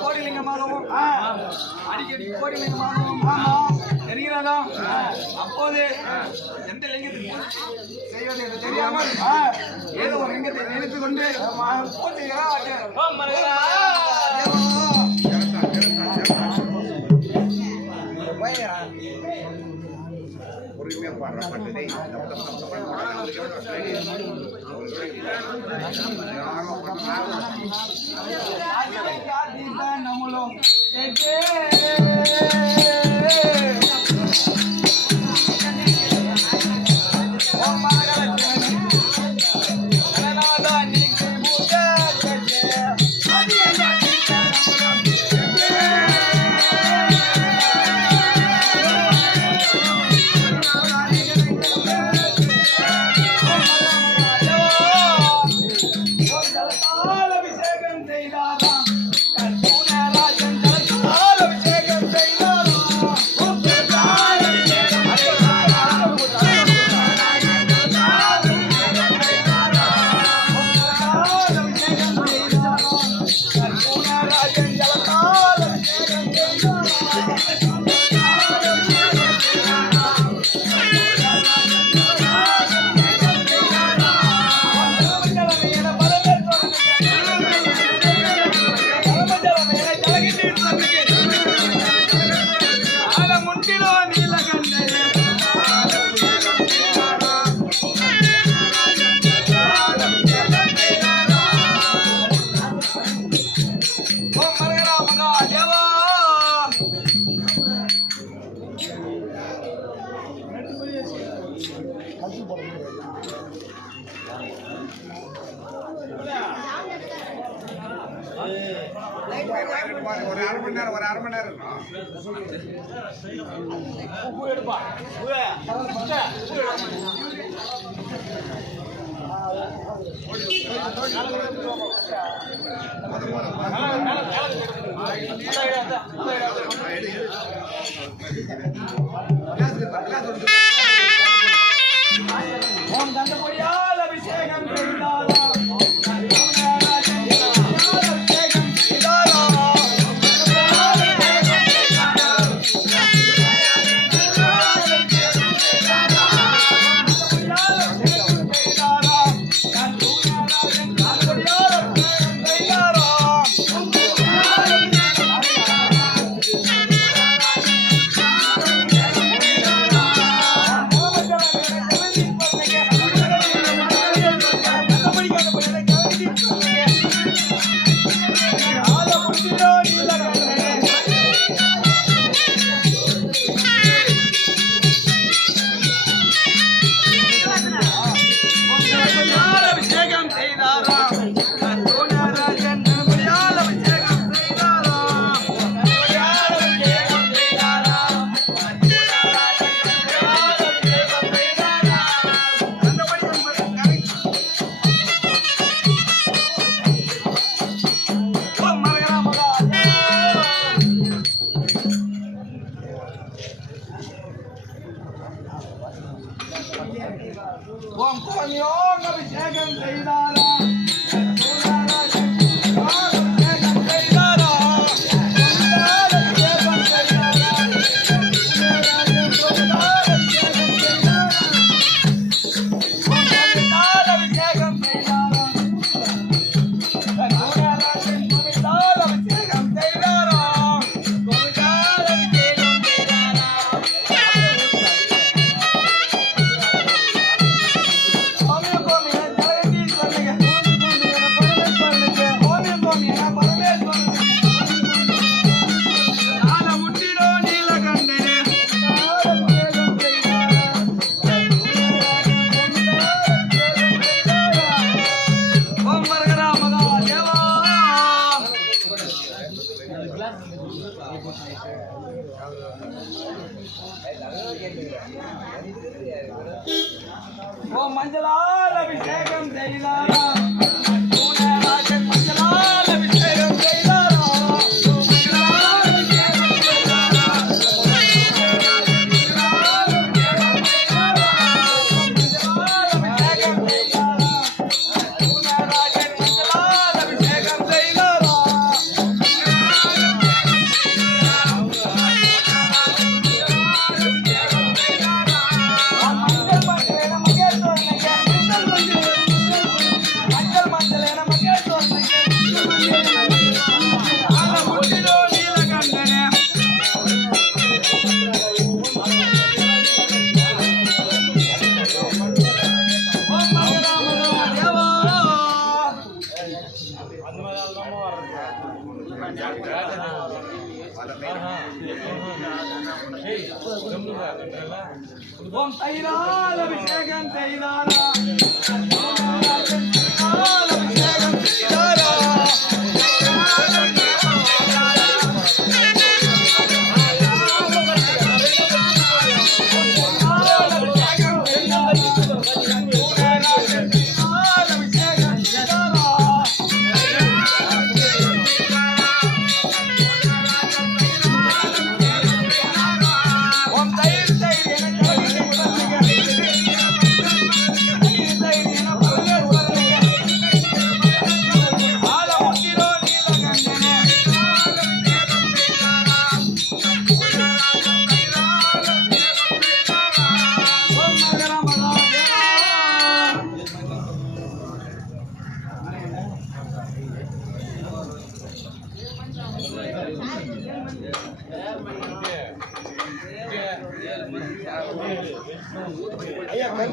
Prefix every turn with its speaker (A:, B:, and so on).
A: கோடிலிங்கமாகவும் அடிக்கடி கோடிலிங்கமாகவும் தெரிகிறதோ அப்போது எந்த லிங்கத்தை செய்வது என்று தெரியாமல் ஏதோ ஒரு லிங்கத்தை நினைத்துக் கொண்டு போட்டுகிறோம் நமுலும்
B: ஒரு அரை மணி நேரம் ஒரு அரை
A: மஞ்சளால் அபிஷேகம் செய்தார். அபிஷேகம் செய்தாரா ¡Ay, acá!